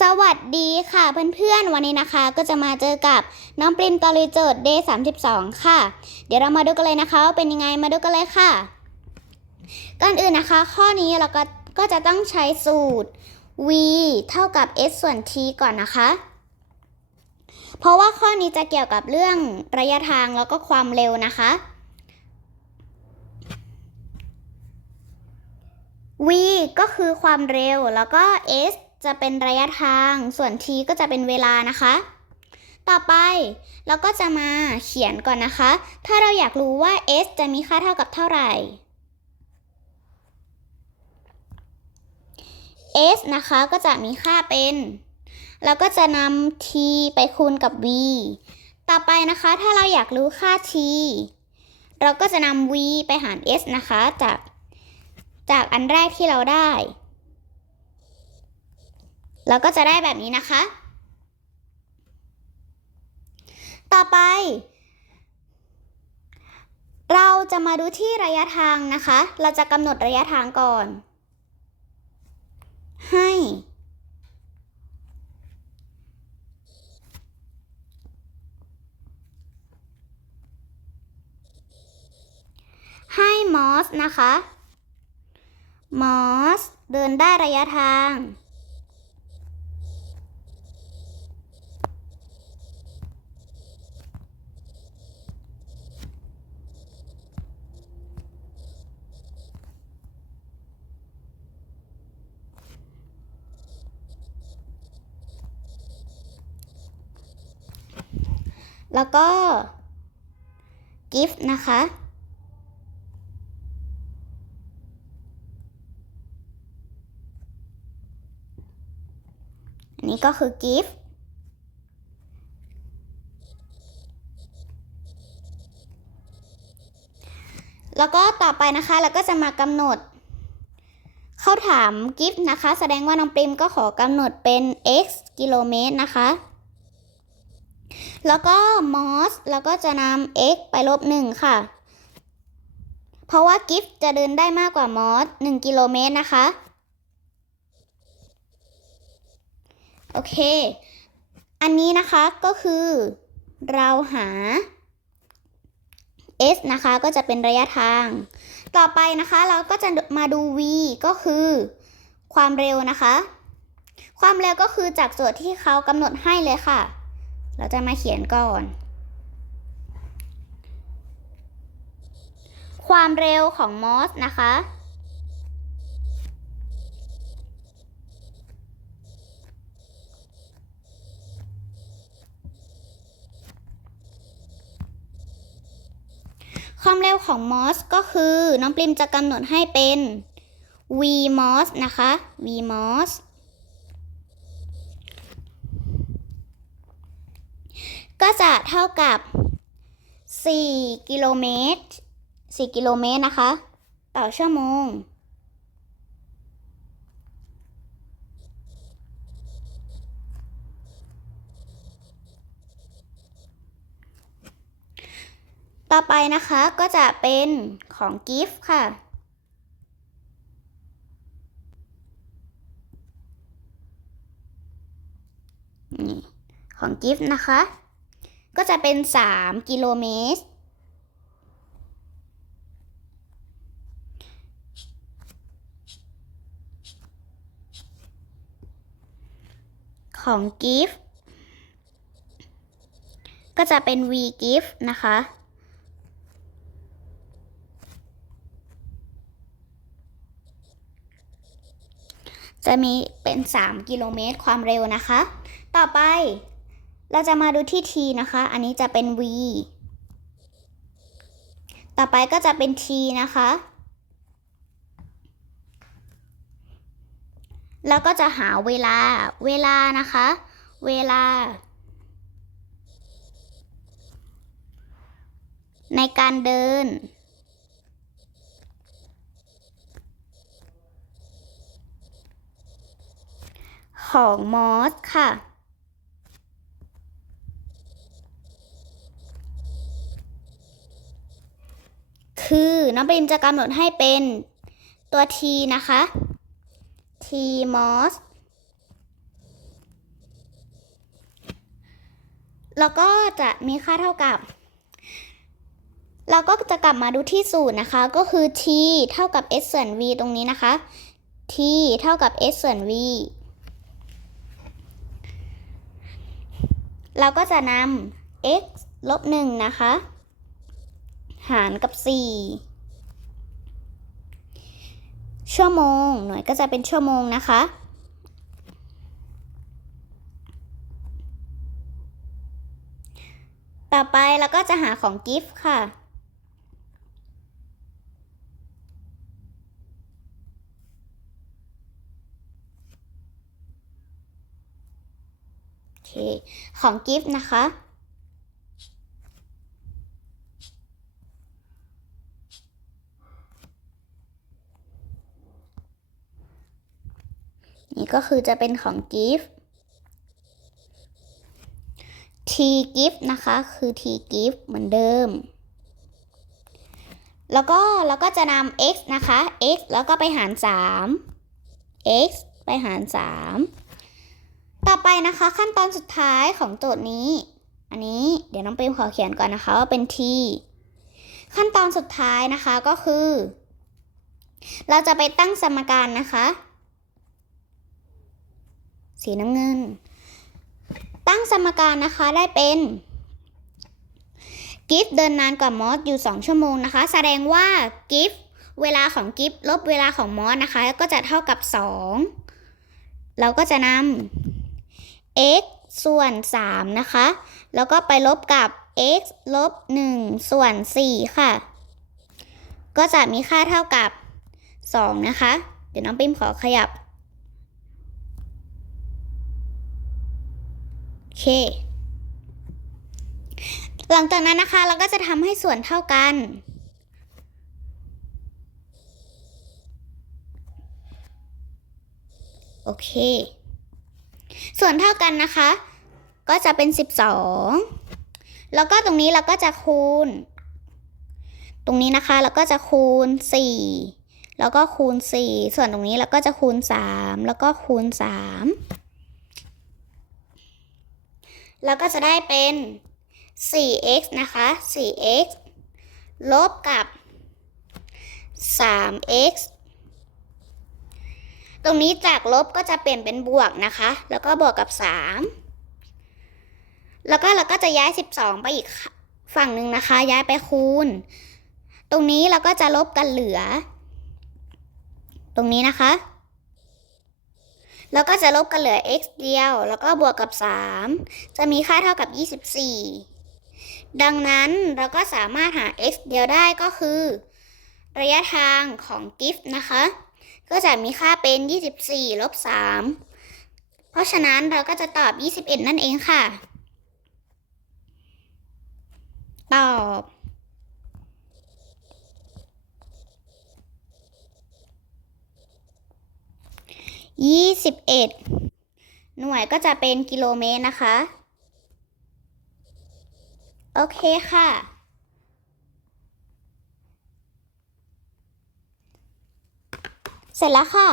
สวัสดีค่ะเพื่อนๆวันนี้นะคะก็จะมาเจอกับน้องปริมตอรีโจทย์ day 32ค่ะ เดี๋ยวเรามาดูกันเลยนะคะว่าเป็นยังไงมาดูกันเลยค่ะก่อนอื่นนะคะ ข้อนี้เราก็ก็จะต้องใช้สูตร v เท่ากับ s ส่วน t ก่อนนะคะ เพราะว่าข้อนี้จะเกี่ยวกับเรื่องระยะทางแล้วก็ความเร็วนะคะ v ก็คือความเร็วแล้วก็ s จะเป็นระยะทาง ส่วน t ก็จะเป็นเวลานะคะ ต่อไปเราก็จะมาเขียนก่อนนะคะ ถ้าเราอยากรู้ว่า s จะมีค่าเท่ากับเท่าไหร่ s นะคะก็จะมีค่าเป็นเราก็จะนำ t ไปคูณกับ v ต่อไปนะคะ ถ้าเราอยากรู้ค่า t เราก็จะนำ v ไปหาร s นะคะ จาก จากอันแรกที่เราได้ เราก็จะได้แบบนี้นะคะ ต่อไป เราจะมาดูที่ระยะทางนะคะ เราจะกำหนดระยะทางก่อน ให้ให้มอสนะคะ มอส เดินได้ระยะทาง แล้วก็ gift นะคะ อันนี้ก็คือ gift แล้วก็ต่อไปนะคะเราก็จะมากำหนด เข้าถาม gift นะคะ แสดงว่าน้องปริมก็ขอกำหนดเป็น x กิโลเมตรนะคะ แล้วก็ mos แล้วก็จะนำ x ไปลบ 1 ค่ะ เพราะว่า gift จะเดินได้มากกว่า mos 1กิโลเมตรนะคะ โอเค อันนี้นะคะก็คือเราหา s นะคะก็จะเป็นระยะทาง ต่อไปนะคะเราก็จะมาดู v ก็คือความเร็วนะคะ ความเร็วก็คือจากโจทย์ที่เขากำหนดให้เลยค่ะ เราจะมาเขียนก่อน ความเร็วของมอสนะคะ ความเร็วของมอสก็คือ น้องปริมจะกำหนดให้เป็น v mos นะคะ v mos ก็จะเท่ากับ 4 กิโลเมตร 4 กิโลเมตรนะคะ ต่อชั่วโมง ต่อไปนะคะก็จะเป็นของกิฟต์ค่ะนี่ของกิฟต์นะคะ ก็จะเป็น 3 กิโลเมตร ของกิฟต์ก็จะเป็น v GIF นะคะ จะมีเป็น 3 กิโลเมตรความเร็วนะคะ ต่อไป เราจะมาดูที่ t นะคะ อันนี้จะเป็น v ต่อไปก็จะเป็น t นะคะ แล้วก็จะหาเวลา เวลานะคะ เวลา ในการเดินของมอสค่ะ คือน้องปริมจะกำหนดให้เป็นตัว t นะคะ t mos แล้วก็จะมีค่าเท่ากับ เราก็จะกลับมาดูที่สูตรนะคะ ก็คือ t เท่ากับ s ส่วน v ตรงนี้นะคะ t เท่ากับ s ส่วน v เราก็จะนำ x ลบ1นะคะ หารกับ 4 ชั่วโมง หน่วยก็จะเป็นชั่วโมงนะคะ ต่อไปเราก็จะหาของกิฟต์ค่ะโอเคของกิฟต์นะคะ นี่ ก็คือจะเป็นของกิฟต์ t gift นะคะ คือ t gift เหมือนเดิม แล้วก็เราก็จะนำ x นะคะ x แล้วก็ไปหาร 3 x ไปหาร 3 ต่อไปนะคะขั้นตอนสุดท้ายของโจทย์นี้ อันนี้เดี๋ยวน้องปิมขอเขียนก่อนนะคะว่าเป็น t ขั้นตอนสุดท้ายนะคะก็คือ เราจะไปตั้งสมการนะคะ สีน้ำเงิน ตั้งสมการนะคะได้เป็นกิฟเดินนานกว่ามอสอยู่ 2 ชั่วโมงนะคะ แสดงว่ากิฟเวลาของกิฟลบเวลาของมอสนะคะ ก็จะเท่ากับ 2 เราก็จะนำ x ส่วน 3 นะคะ แล้วก็ไปลบกับ x ลบ 1 ส่วน 4 ค่ะ ก็จะมีค่าเท่ากับ 2 นะคะ เดี๋ยวน้องปิมขอขยับ โอ เค หลังจากนั้นนะคะเราก็จะทำให้ส่วนเท่ากัน โอเค ส่วนเท่ากันนะคะ ก็จะเป็น 12 แล้วก็ตรงนี้เราก็จะคูณ ตรงนี้นะคะเราก็จะคูณ 4 แล้วก็คูณ 4 ส่วนตรงนี้เราก็จะคูณ 3 แล้วก็คูณ 3 แล้วก็จะได้เป็น 4x นะคะ 4x ลบกับ 3x ตรงนี้จากลบก็จะเปลี่ยนเป็นบวกนะคะ แล้วก็บวกกับ 3 แล้วก็เราก็จะย้าย 12 ไปอีกฝั่งหนึ่งนะคะ ย้ายไปคูณ ตรงนี้เราก็จะลบกันเหลือ ตรงนี้นะคะ แล้วก็จะลบกันเหลือ x เดียว แล้วก็บวกกับ 3 จะมีค่าเท่ากับ 24 ดังนั้นเราก็สามารถหา x เดียวได้ก็คือ ระยะทางของกิฟต์นะคะ ก็จะมีค่าเป็น 24 ลบ 3 เพราะฉะนั้นเราก็จะตอบ 21 นั่นเองค่ะ ตอบ ยี่สิบเอ็ดหน่วยก็จะเป็นกิโลเมตรนะคะ โอเคค่ะ เสร็จแล้วค่ะ